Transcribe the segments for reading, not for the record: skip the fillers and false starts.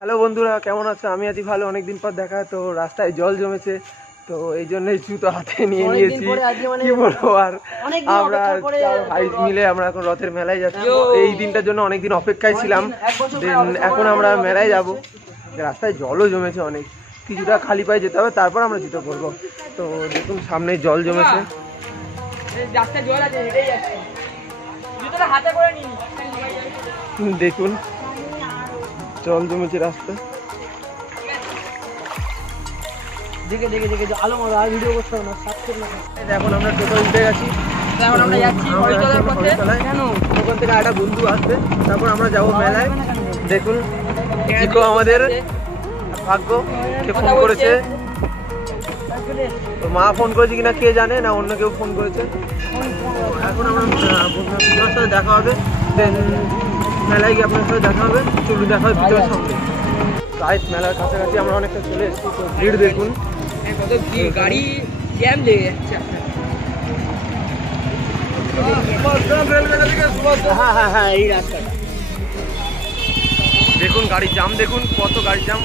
Hello বন্ধুরা, কেমন আছো? আমি আছি ভালো। অনেকদিন পর দেখা। তো রাস্তায় জল জমেছে, তো এই জন্যই জুতো হাতে নিয়ে নিয়েছি। কি বলবো, আর আমরা ভাই মিলে আমরা এখন রথের মেলায় যাচ্ছি। এই দিনটার জন্য অনেকদিন অপেক্ষায় ছিলাম। এখন আমরা মেলায় যাব। রাস্তায় জলও জমেছে অনেক, কিছুটা খালি পায়ে যেতে হবে, তারপর আমরা জুতো পরবো। তো দেখুন সামনে জল জমেছে। দেখুন জল জমেছে রাস্তা। দেখে দেখে দেখে আলো মারা ভিডিও করতে হবে না, সাবস্ক্রাইব না। এখন আমরা টোটো উঠে গেছি, এখন আমরা যাচ্ছি হরিতলার পথে। কেন? ওখান থেকে একটা বন্ধু আসবে, তারপর আমরা যাবো মেলায়। দেখুন জিকো আমাদের ভাগ্য কে ফোন করেছে। তো মা ফোন করেছে কিনা কে জানে, না অন্য কেউ ফোন করেছে। এখন আমরা বন্ধুর সাথে দেখা হবে, দেন মেলায় গিয়ে আপনার সাথে দেখা হবে। চলুন দেখা হবে ভিতরের সামনে। গাইস মেলার কাছাকাছি আমরা অনেকটা চলে এসেছি। তো ভিড় দেখুন, কত ভিড়, গাড়ি জ্যাম লেগে যাচ্ছে। হ্যাঁ হ্যাঁ এই রাস্তাটা দেখুন গাড়ি জাম, দেখুন কত গাড়ি জাম।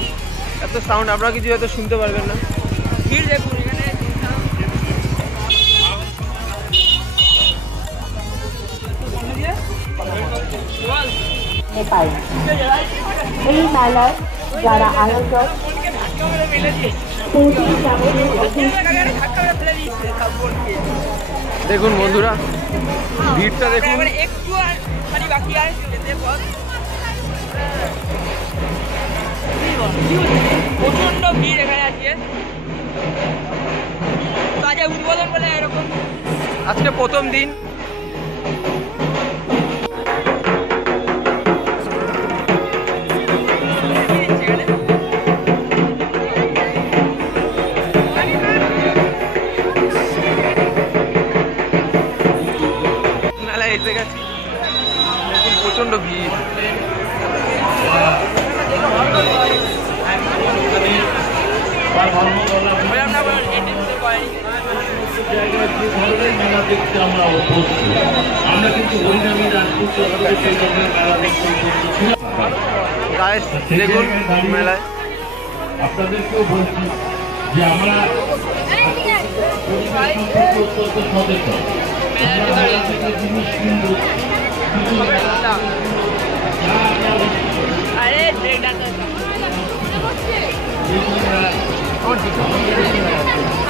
এত সাউন্ড আপনারা কিছু হয়তো শুনতে পারবেন না। ভিড় দেখুন এখানে। এই মেলার যারা আয়োজক দেখুন বন্ধুরা ভিড়টা দেখুন। একটু আর খালি বাকি আর প্রচন্ড ভিড় এখানে আজকে। তাজা উদ্বোধন বলে এরকম আজকে প্রথম দিন। মেলায় এসে গেছি, দেখুন প্রচন্ড ভিড়। দেখুন মেলায় আপনাদেরকেও বলছি যে আমরা জিনিস কিনবো,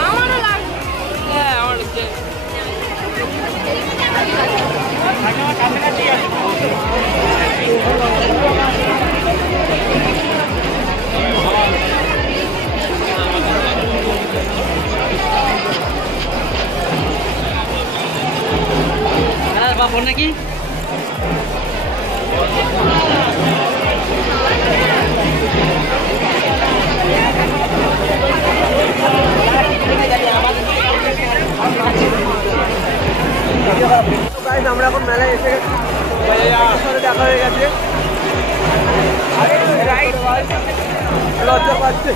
আমারও লাগছে। হ্যাঁ আমার লাগছে। হ্যাঁ বাবা নাকি আমরা এখন মেলায় এসে গেছি, সাথে দেখা হয়ে গেছে। লজ্জা পাচ্ছে।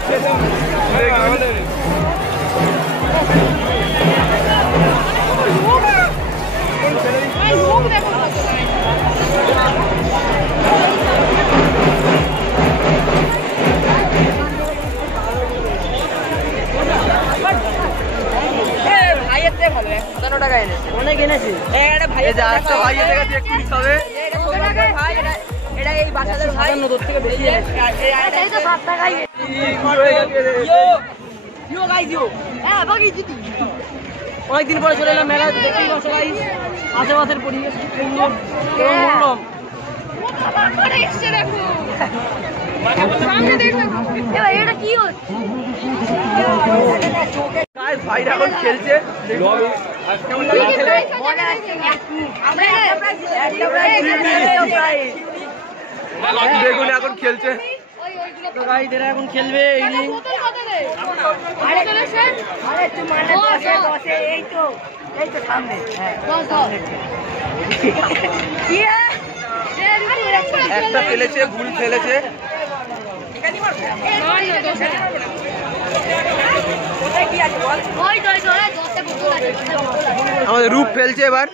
অনেক এনেছে। ভাই এই বাচ্চাদের ভাই নদর থেকে বেশি অনেকদিন পরে চলে এলাম মেলা। দেখতেই পাচ্ছ ভাই আশেপাশের পরিবেশ ভাইরা এখন খেলছে। দেখুন এখন খেলছে, এখন খেলবে। একটা ফেলেছে, ভুল ফেলেছে। আমাদের রূপ ফেলছে এবার।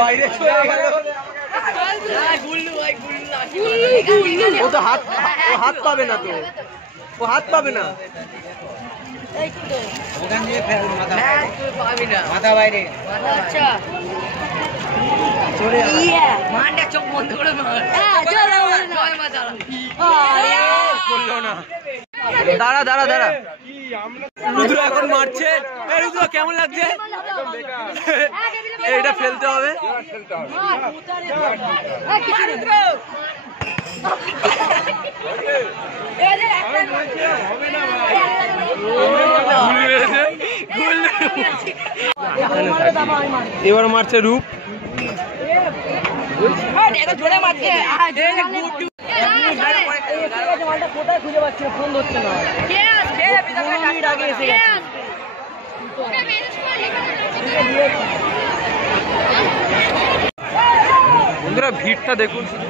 বাইরে চলে গেল। ও তো হাত পাবে না, তো ও হাত পাবে না। মাথা বাইরে। আচ্ছা মানটা চোখ বন্ধ করে করলো না। দাঁড়া দাঁড়া দাঁড়া, রুদ্র এখন মারছে। রুদ্র কেমন লাগছে? এইটা ফেলতে হবে। এবার মারছে রূপ। কোথায় খুঁজে পাচ্ছি, ফোন ধরছে না। আগে এসে গেছে। বন্ধুরা ভিড়টা দেখুন শুধু।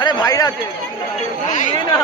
अरे भाई रात ये ना